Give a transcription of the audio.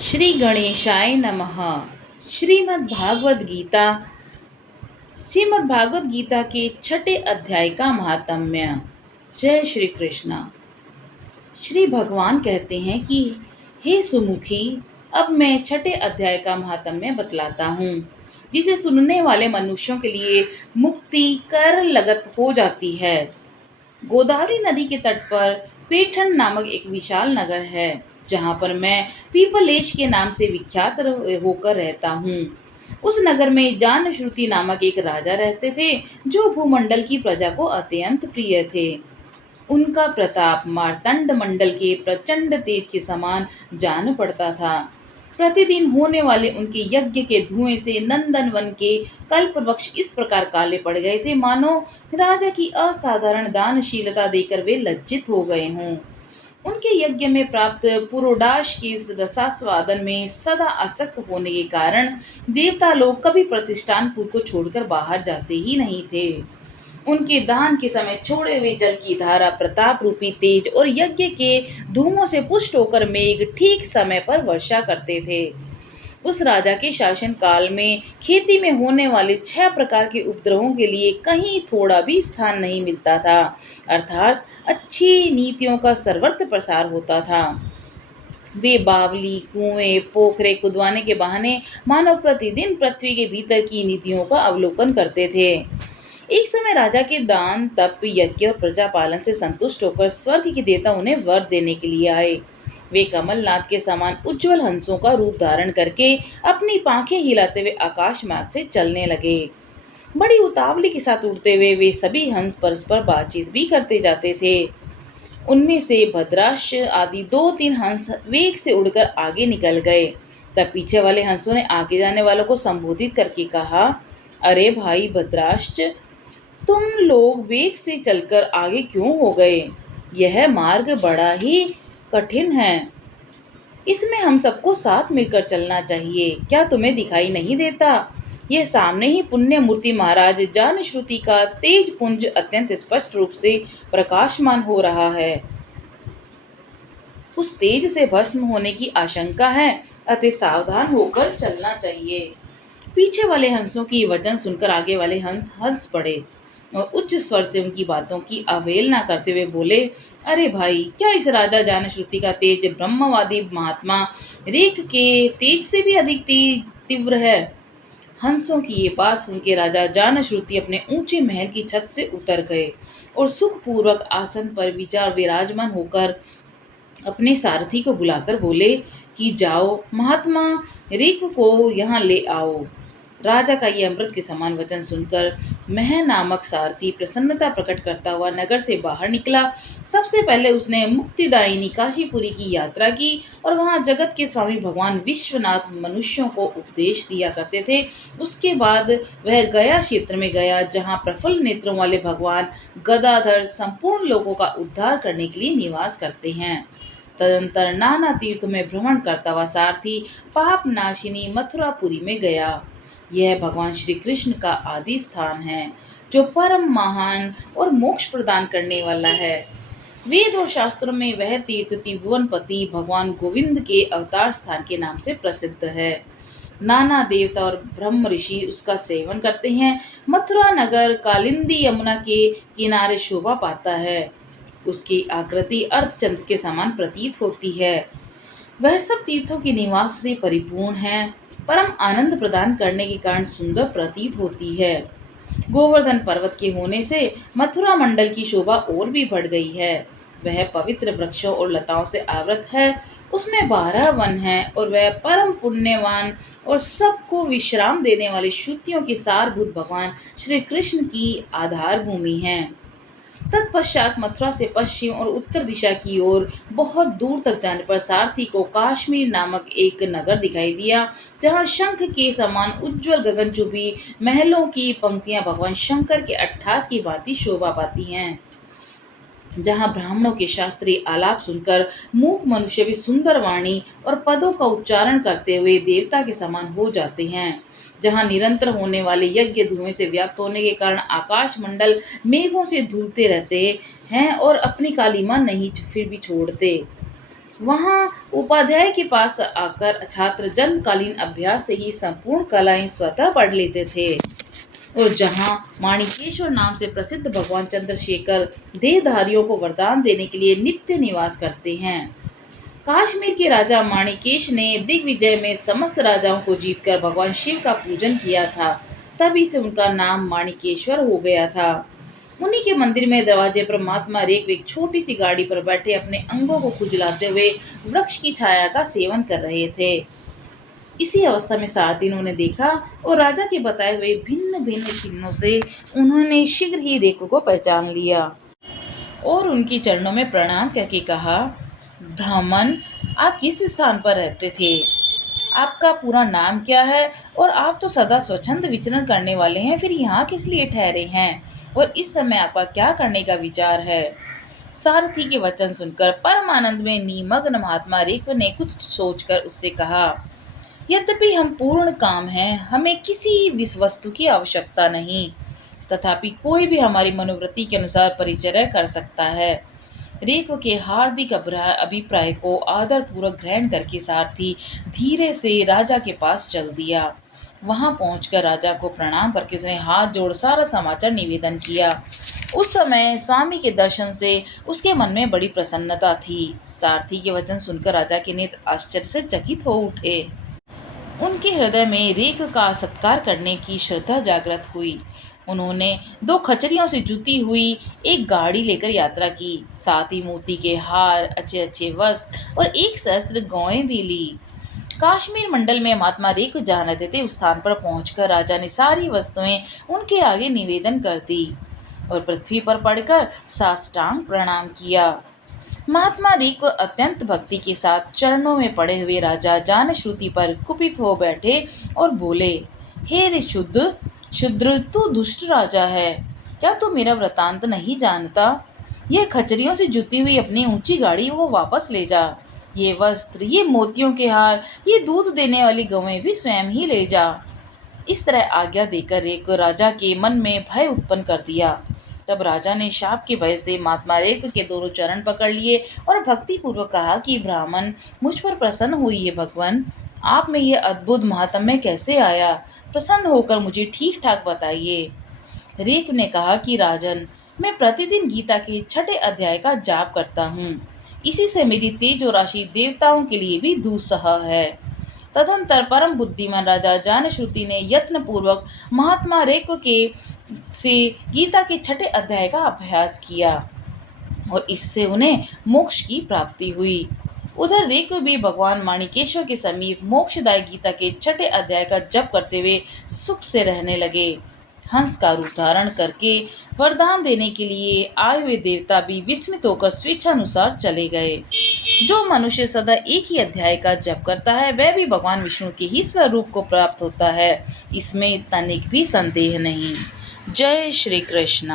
श्री गणेशाय नमः। श्रीमद्भागवत गीता के छठे अध्याय का महात्म्य। जय श्री कृष्ण। श्री भगवान कहते हैं कि हे सुमुखी, अब मैं छठे अध्याय का महात्म्य बतलाता हूँ, जिसे सुनने वाले मनुष्यों के लिए मुक्ति कर लगत हो जाती है। गोदावरी नदी के तट पर पेठन नामक एक विशाल नगर है, जहाँ पर मैं पीपलेश के नाम से विख्यात होकर रहता हूँ। उस नगर में जानश्रुति नामक एक राजा रहते थे, जो भूमंडल की प्रजा को अत्यंत प्रिय थे। उनका प्रताप मार्तंड मंडल के प्रचंड तेज के समान जान पड़ता था। प्रतिदिन होने वाले उनके यज्ञ के धुएं से नंदन वन के कल्प वृक्ष इस प्रकार काले पड़ गए थे, मानो राजा की असाधारण दानशीलता देकर वे लज्जित हो गए हों। उनके यज्ञ में प्राप्त पुरोडाश के इस रसास्वादन में सदा आसक्त होने के कारण देवता लोग कभी प्रतिष्ठानपुर को छोड़कर बाहर जाते ही नहीं थे। उनके दान के समय छोड़े हुए जल की धारा, प्रताप रूपी तेज और यज्ञ के धूमों से पुष्ट होकर मेघ ठीक समय पर वर्षा करते थे। उस राजा के शासन काल में खेती में होने वाले 6 प्रकार के उपद्रवों के लिए कहीं थोड़ा भी स्थान नहीं मिलता था, अर्थात अच्छी नीतियों का सर्वत्र प्रसार होता था। वे बावली, कुएं, पोखरे खुदवाने के बहाने मानव प्रतिदिन पृथ्वी के भीतर की नीतियों का अवलोकन करते थे। एक समय राजा के दान, तप, यज्ञ और प्रजा पालन से संतुष्ट होकर स्वर्ग के देवता उन्हें वर देने के लिए आए। वे कमलनाथ के समान उज्जवल हंसों का रूप धारण करके अपनी पांखें हिलाते हुए आकाश मार्ग से चलने लगे। बड़ी उतावली के साथ उड़ते हुए वे सभी हंस परस्पर बातचीत भी करते जाते थे। उनमें से भद्राश्व आदि 2-3 हंस वेग से उड़कर आगे निकल गए। तब पीछे वाले हंसों ने आगे जाने वालों को संबोधित करके कहा, अरे भाई भद्राश्व, तुम लोग वेग से चलकर आगे क्यों हो गए? यह मार्ग बड़ा ही कठिन है। इसमें हम सबको साथ मिलकर चलना चाहिए। क्या तुम्हें दिखाई नहीं देता? यह सामने ही पुण्य मूर्ति महाराज जानश्रुति का तेज पुंज अत्यंत स्पष्ट रूप से प्रकाशमान हो रहा है। उस तेज से भस्म होने की आशंका है, अतः सावधान होकर चलना चाहिए। पीछे वाले हंसों की वचन सुनकर आगे वाले हंस हंस पड़े और उच्च स्वर से उनकी बातों की अवहेलना करते हुए बोले, अरे भाई, क्या इस राजा जानश्रुति का तेज ब्रह्मवादी महात्मा रेख के तेज से भी अधिक तीव्र है? हंसों की ये बात सुन के राजा जानश्रुति अपने ऊंचे महल की छत से उतर गए और सुखपूर्वक आसन पर विचार विराजमान होकर अपने सारथी को बुलाकर बोले कि जाओ, महात्मा रेख को यहाँ ले आओ। राजा का ये अमृत के समान वचन सुनकर मह नामक सारथी प्रसन्नता प्रकट करता हुआ नगर से बाहर निकला। सबसे पहले उसने मुक्तिदायिनी काशीपुरी की यात्रा की और वहां जगत के स्वामी भगवान विश्वनाथ मनुष्यों को उपदेश दिया करते थे। उसके बाद वह गया क्षेत्र में गया, जहां प्रफुल्ल नेत्रों वाले भगवान गदाधर संपूर्ण लोगों का उद्धार करने के लिए निवास करते हैं। तदंतर नाना तीर्थ में भ्रमण करता हुआ सारथी पाप नाशिनी मथुरापुरी में गया। यह भगवान श्री कृष्ण का आदि स्थान है, जो परम महान और मोक्ष प्रदान करने वाला है। वेद और शास्त्रों में वह तीर्थ त्रिभुवनपति भगवान गोविंद के अवतार स्थान के नाम से प्रसिद्ध है। नाना देवता और ब्रह्म ऋषि उसका सेवन करते हैं। मथुरा नगर कालिंदी यमुना के किनारे शोभा पाता है। उसकी आकृति अर्धचंद्र के समान प्रतीत होती है। वह सब तीर्थों के निवास से परिपूर्ण है, परम आनंद प्रदान करने के कारण सुंदर प्रतीत होती है। गोवर्धन पर्वत के होने से मथुरा मंडल की शोभा और भी बढ़ गई है। वह पवित्र वृक्षों और लताओं से आवृत है। उसमें 12 वन हैं और वह परम पुण्यवान और सबको विश्राम देने वाले श्रुतियों के सारभूत भगवान श्री कृष्ण की आधार भूमि है। तत्पश्चात मथुरा से पश्चिम और उत्तर दिशा की ओर बहुत दूर तक जाने पर सारथी को काश्मीर नामक एक नगर दिखाई दिया, जहां शंख के समान उज्जवल गगनचुंबी महलों की पंक्तियां भगवान शंकर के अट्ठास की भांति शोभा पाती हैं। जहाँ ब्राह्मणों के शास्त्रीय आलाप सुनकर मूक मनुष्य भी सुंदर वाणी और पदों का उच्चारण करते हुए देवता के समान हो जाते हैं। जहाँ निरंतर होने वाले यज्ञ धुएं से व्याप्त होने के कारण आकाश मंडल मेघों से धुलते रहते हैं और अपनी कालीमा नहीं फिर भी छोड़ते। वहाँ उपाध्याय के पास आकर छात्र जन्मकालीन अभ्यास से ही संपूर्ण कलाएं स्वतः पढ़ लेते थे। और जहाँ माणिकेश्वर नाम से प्रसिद्ध भगवान चंद्रशेखर देहधारियों को वरदान देने के लिए नित्य निवास करते हैं। कश्मीर के राजा माणिकेश ने दिग्विजय में समस्त राजाओं को जीतकर भगवान शिव का पूजन किया था, तभी से उनका नाम माणिकेश्वर हो गया था। उन्हीं के मंदिर में दरवाजे पर महात्मा रेख एक छोटी सी गाड़ी पर बैठे अपने अंगों को खुजलाते हुए वृक्ष की छाया का सेवन कर रहे थे। इसी अवस्था में सारथी ने उन्हें देखा और राजा के बताए हुए भिन्न भिन्न चिन्हों से उन्होंने शीघ्र ही रेखो को पहचान लिया और उनके चरणों में प्रणाम करके कहा, ब्राह्मण, आप किस स्थान पर रहते थे? आपका पूरा नाम क्या है? और आप तो सदा स्वच्छंद विचरण करने वाले हैं, फिर यहाँ किस लिए ठहरे हैं? और इस समय आपका क्या करने का विचार है? सारथी के वचन सुनकर परमानंद में निमग्न महात्मा रेख ने कुछ सोचकर उससे कहा, यद्यपि हम पूर्ण काम हैं, हमें किसी विष वस्तु की आवश्यकता नहीं, तथापि कोई भी हमारी मनोवृत्ति के अनुसार परिचर्या कर सकता है। रेख के हार्दिक अभिप्राय को आदर पूर्वक ग्रहण करके सारथी धीरे से राजा के पास चल दिया। वहां पहुंचकर राजा को प्रणाम करके उसने हाथ जोड़ सारा समाचार निवेदन किया। उस समय स्वामी के दर्शन से उसके मन में बड़ी प्रसन्नता थी। सारथी के वचन सुनकर राजा के नेत्र आश्चर्य से चकित हो उठे। उनके हृदय में रेख का सत्कार करने की श्रद्धा जागृत हुई। उन्होंने 2 खचरियों से जुती हुई एक गाड़ी लेकर यात्रा की, साथ ही मोती के हार, अच्छे अच्छे वस्त्र और 1 सहस्त्र गौएं भी ली। कश्मीर मंडल में महात्मा रेख जहाँ रहते थे उस स्थान पर पहुंचकर राजा ने सारी वस्तुएं उनके आगे निवेदन कर दी और पृथ्वी पर पड़कर साष्टांग प्रणाम किया। महात्मा रेख अत्यंत भक्ति के साथ चरणों में पड़े हुए राजा जानश्रुति पर कुपित हो बैठे और बोले, हे रे शुद्र, तू दुष्ट राजा है, क्या तू मेरा वृतांत नहीं जानता? यह खचरियों से जुती हुई अपनी ऊंची गाड़ी वो वापस ले जा। ये वस्त्र, ये मोतियों के हार, ये दूध देने वाली गौएं भी स्वयं ही ले जा। इस तरह आज्ञा देकर रेख राजा के मन में भय उत्पन्न कर दिया। तब राजा ने शाप के भय से महात्मा रेख के दोनों चरण पकड़ लिए और भक्ति पूर्वक कहा कि ब्राह्मण, मुझ पर प्रसन्न हुई है भगवान, आप में यह अद्भुत महात्म्य कैसे आया? प्रसन्न होकर मुझे ठीक ठाक बताइए। रेख ने कहा कि राजन, मैं प्रतिदिन गीता के 6ठे अध्याय का जाप करता हूँ। इसी से मेरी तेज और राशि देवताओं के लिए भी दुस्सह है। तदंतर परम बुद्धिमान राजा जानश्रुति ने यत्न पूर्वक महात्मा रेख के से गीता के 6ठे अध्याय का अभ्यास किया और इससे उन्हें मोक्ष की प्राप्ति हुई। उधर रेख भी भगवान माणिकेश्वर के समीप मोक्षदायी गीता के 6ठे अध्याय का जप करते हुए सुख से रहने लगे। हंस का रूप धारण करके वरदान देने के लिए आए हुए देवता भी विस्मित होकर स्वेच्छानुसार चले गए। जो मनुष्य सदा एक ही अध्याय का जप करता है वह भी भगवान विष्णु के ही स्वरूप को प्राप्त होता है, इसमें तनिक भी संदेह नहीं। जय श्री कृष्ण।